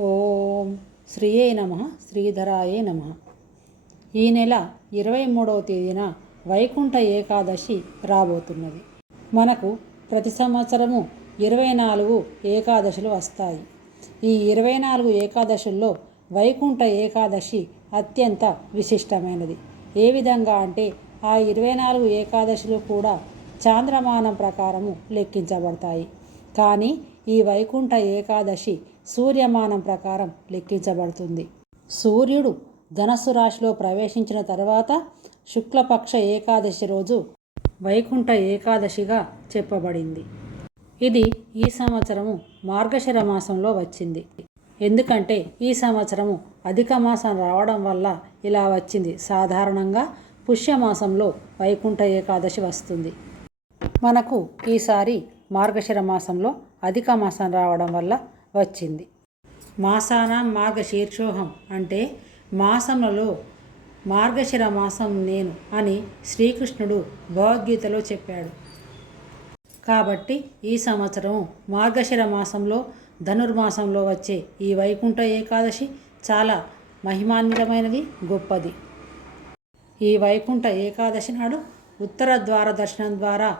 ఓం శ్రీయే నమ శ్రీధరాయే నమ. ఈ నెల ఇరవై మూడవ తేదీన వైకుంఠ ఏకాదశి రాబోతున్నది. మనకు ప్రతి సంవత్సరము ఇరవై నాలుగు ఏకాదశులు వస్తాయి. ఈ ఇరవై నాలుగు ఏకాదశుల్లో వైకుంఠ ఏకాదశి అత్యంత విశిష్టమైనది. ఏ విధంగా అంటే ఆ ఇరవై నాలుగు ఏకాదశులు కూడా చాంద్రమానం ప్రకారము లెక్కించబడతాయి. కానీ ఈ వైకుంఠ ఏకాదశి సూర్యమానం ప్రకారం లెక్కించబడుతుంది. సూర్యుడు ధనస్సు రాశిలో ప్రవేశించిన తర్వాత శుక్లపక్ష ఏకాదశి రోజు వైకుంఠ ఏకాదశిగా చెప్పబడింది. ఇది ఈ సంవత్సరము మార్గశిర మాసంలో వచ్చింది. ఎందుకంటే ఈ సంవత్సరము అధిక మాసం రావడం వల్ల ఇలా వచ్చింది. సాధారణంగా పుష్యమాసంలో వైకుంఠ ఏకాదశి వస్తుంది. మనకు ఈసారి మార్గశిర మాసంలో అధిక మాసం రావడం వల్ల వచ్చింది. మాసాన మార్గశీర్షోహం అంటే మాసములలో మార్గశిర మాసం నేను అని శ్రీకృష్ణుడు భగవద్గీతలో చెప్పాడు. కాబట్టి ఈ సంవత్సరం మార్గశిర మాసంలో ధనుర్మాసంలో వచ్చే ఈ వైకుంఠ ఏకాదశి చాలా మహిమాన్వితమైనది గొప్పది. ఈ వైకుంఠ ఏకాదశి నాడు ఉత్తర ద్వార దర్శనం ద్వారా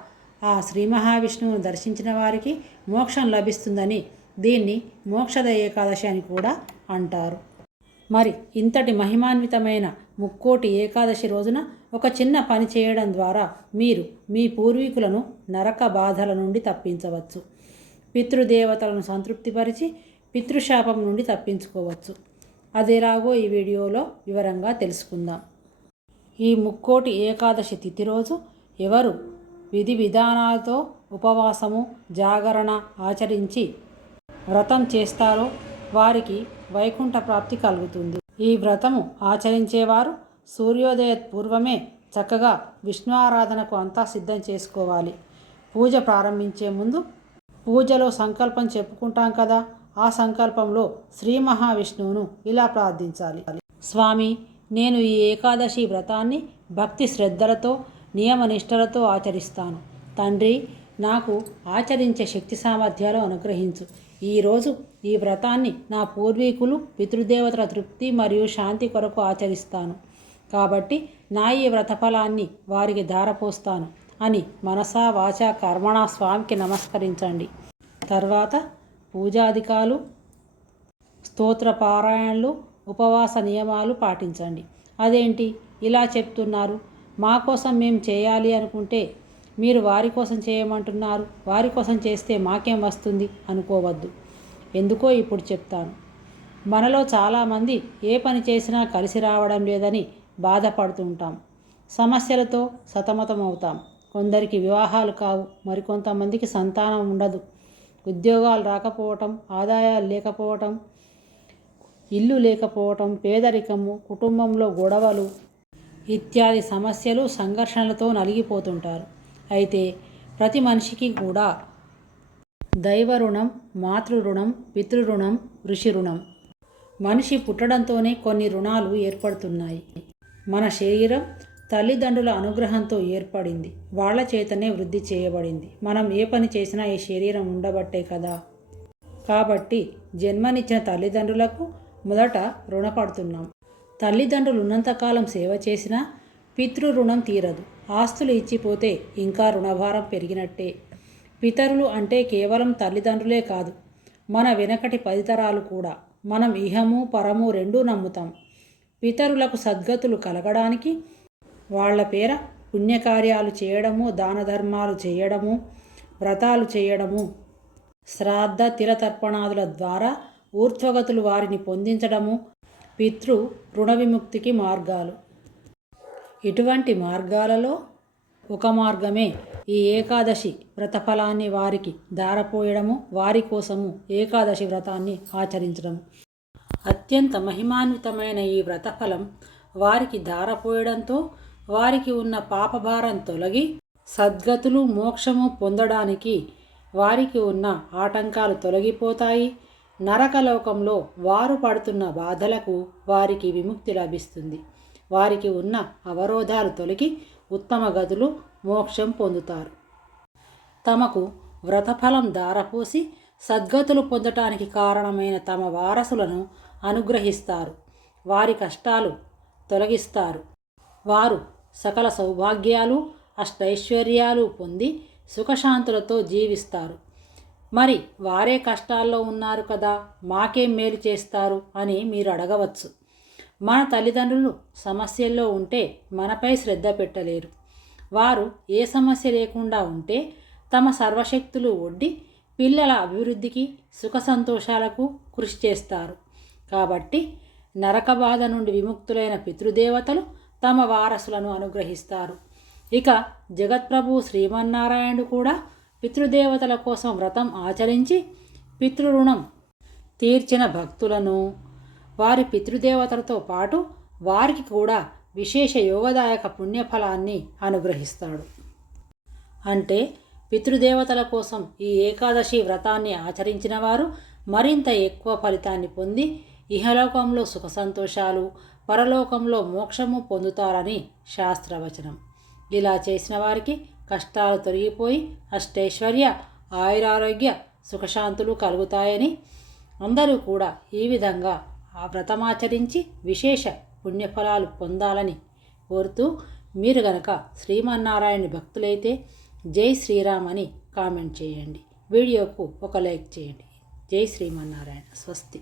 ఆ శ్రీ మహావిష్ణువును దర్శించిన వారికి మోక్షం లభిస్తుందని దీన్ని మోక్షద ఏకాదశి అని కూడా అంటారు. మరి ఇంతటి మహిమాన్వితమైన ముక్కోటి ఏకాదశి రోజున ఒక చిన్న పని చేయడం ద్వారా మీరు మీ పూర్వీకులను నరక బాధల నుండి తప్పించవచ్చు. పితృదేవతలను సంతృప్తిపరిచి పితృశాపం నుండి తప్పించుకోవచ్చు. అదేలాగో ఈ వీడియోలో వివరంగా తెలుసుకుందాం. ఈ ముక్కోటి ఏకాదశి తిథి రోజు ఎవరు విధి విధానాలతో ఉపవాసము జాగరణ ఆచరించి వ్రతం చేస్తారో వారికి వైకుంఠ ప్రాప్తి కలుగుతుంది. ఈ వ్రతము ఆచరించేవారు సూర్యోదయ పూర్వమే చక్కగా విష్ణు ఆరాధనకు అంతా సిద్ధం చేసుకోవాలి. పూజ ప్రారంభించే ముందు పూజలో సంకల్పం చెప్పుకుంటాం కదా ఆ సంకల్పంలో శ్రీ మహావిష్ణువును ఇలా ప్రార్థించాలి. స్వామి నేను ఈ ఏకాదశి వ్రతాన్ని భక్తి శ్రద్ధలతో నియమనిష్టలతో ఆచరిస్తాను. తండ్రి నాకు ఆచరించే శక్తి సామర్థ్యాలు అనుగ్రహించు. ఈరోజు ఈ వ్రతాన్ని నా పూర్వీకులు పితృదేవతల తృప్తి మరియు శాంతి కొరకు ఆచరిస్తాను. కాబట్టి నా ఈ వ్రతఫలాన్ని వారికి ధారపోస్తాను అని మనసా వాచ కర్మణ స్వామికి నమస్కరించండి. తర్వాత పూజాధికాలు స్తోత్ర పారాయణలు ఉపవాస నియమాలు పాటించండి. అదేంటి? ఇలా చెప్తున్నారు. మా కోసం మేము చేయాలి అనుకుంటే మీరు వారి కోసం చేయమంటున్నారు వారి కోసం చేస్తే మాకేం వస్తుంది అనుకోవద్దు. ఎందుకో ఇప్పుడు చెప్తాను. మనలో చాలామంది ఏ పని చేసినా కలిసి రావడం లేదని బాధపడుతుంటాం సమస్యలతో సతమతమవుతాం. కొందరికి వివాహాలు కావు మరికొంతమందికి సంతానం ఉండదు. ఉద్యోగాలు రాకపోవటం ఆదాయాలు లేకపోవటం ఇల్లు లేకపోవటం పేదరికము కుటుంబంలో గొడవలు ఇత్యాది సమస్యలు సంఘర్షణలతో నలిగిపోతుంటారు. అయితే ప్రతి మనిషికి కూడా దైవ రుణం మాతృ రుణం పితృ ఋషి రుణం. మనిషి పుట్టడంతోనే కొన్ని రుణాలు ఏర్పడుతున్నాయి. మన శరీరం తల్లిదండ్రుల అనుగ్రహంతో ఏర్పడింది. వాళ్ళ చేతనే వృద్ధి చేయబడింది. మనం ఏ పని చేసినా ఈ శరీరం ఉండబట్టే కదా. కాబట్టి జన్మనిచ్చిన తల్లిదండ్రులకు మొదట రుణపడుతున్నాం. తల్లిదండ్రులు ఉన్నంతకాలం సేవ చేసినా పితృ రుణం తీరదు. ఆస్తులు ఇచ్చిపోతే ఇంకా రుణభారం పెరిగినట్టే. పితరులు అంటే కేవలం తల్లిదండ్రులే కాదు మన వెనకటి పదితరాలు కూడా. మనం ఇహము పరము రెండూ నమ్ముతాం. పితరులకు సద్గతులు కలగడానికి వాళ్ళ పేర పుణ్యకార్యాలు చేయడము దాన ధర్మాలు చేయడము వ్రతాలు చేయడము శ్రాద్ధ తిలతర్పణాదుల ద్వారా ఊర్ధ్వగతులు వారిని పొందించడము పితృ రుణ విముక్తికి మార్గాలు. ఇటువంటి మార్గాలలో ఒక మార్గమే ఈ ఏకాదశి వ్రతఫలాన్ని వారికి దారపోయడము వారి కోసము ఏకాదశి వ్రతాన్ని ఆచరించడం. అత్యంత మహిమాన్వితమైన ఈ వ్రతఫలం వారికి దారపోయడంతో వారికి ఉన్న పాపభారం తొలగి సద్గతులు మోక్షము పొందడానికి వారికి ఉన్న ఆటంకాలు తొలగిపోతాయి. నరకలోకంలో వారు పడుతున్న బాధలకు వారికి విముక్తి లభిస్తుంది. వారికి ఉన్న అవరోధాలు తొలగి ఉత్తమ గదులు మోక్షం పొందుతారు. తమకు వ్రతఫలం దారపోసి సద్గతులు పొందటానికి కారణమైన తమ వారసులను అనుగ్రహిస్తారు. వారి కష్టాలు తొలగిస్తారు. వారు సకల సౌభాగ్యాలు అష్టైశ్వర్యాలు పొంది సుఖశాంతులతో జీవిస్తారు. మరి వారే కష్టాల్లో ఉన్నారు కదా మాకేం మేలు చేస్తారు అని మీరు అడగవచ్చు. మన తల్లిదండ్రులు సమస్యల్లో ఉంటే మనపై శ్రద్ధ పెట్టలేరు. వారు ఏ సమస్య లేకుండా ఉంటే తమ సర్వశక్తులు ఒడ్డి పిల్లల అభివృద్ధికి సుఖ సంతోషాలకు కృషి చేస్తారు. కాబట్టి నరక బాధ నుండి విముక్తులైన పితృదేవతలు తమ వారసులను అనుగ్రహిస్తారు. ఇక జగత్ప్రభు శ్రీమన్నారాయణుడు కూడా పితృదేవతల కోసం వ్రతం ఆచరించి పితృరుణం తీర్చిన భక్తులను వారి పితృదేవతలతో పాటు వారికి కూడా విశేష యోగదాయక పుణ్యఫలాన్ని అనుగ్రహిస్తాడు. అంటే పితృదేవతల కోసం ఈ ఏకాదశి వ్రతాన్ని ఆచరించిన వారు మరింత ఎక్కువ ఫలితాన్ని పొంది ఇహలోకంలో సుఖ సంతోషాలు పరలోకంలో మోక్షము పొందుతారని శాస్త్రవచనం. ఇలా చేసిన వారికి కష్టాలు తొలగిపోయి అష్టైశ్వర్య ఆయురారోగ్య సుఖశాంతులు కలుగుతాయని అందరూ కూడా ఈ విధంగా ఆ వ్రతమాచరించి విశేష పుణ్యఫలాలు పొందాలని కోరుతూ మీరు గనక శ్రీమన్నారాయణ భక్తులైతే జై శ్రీరామ్ అని కామెంట్ చేయండి. వీడియోకు ఒక లైక్ చేయండి. జై శ్రీమన్నారాయణ. స్వస్తి.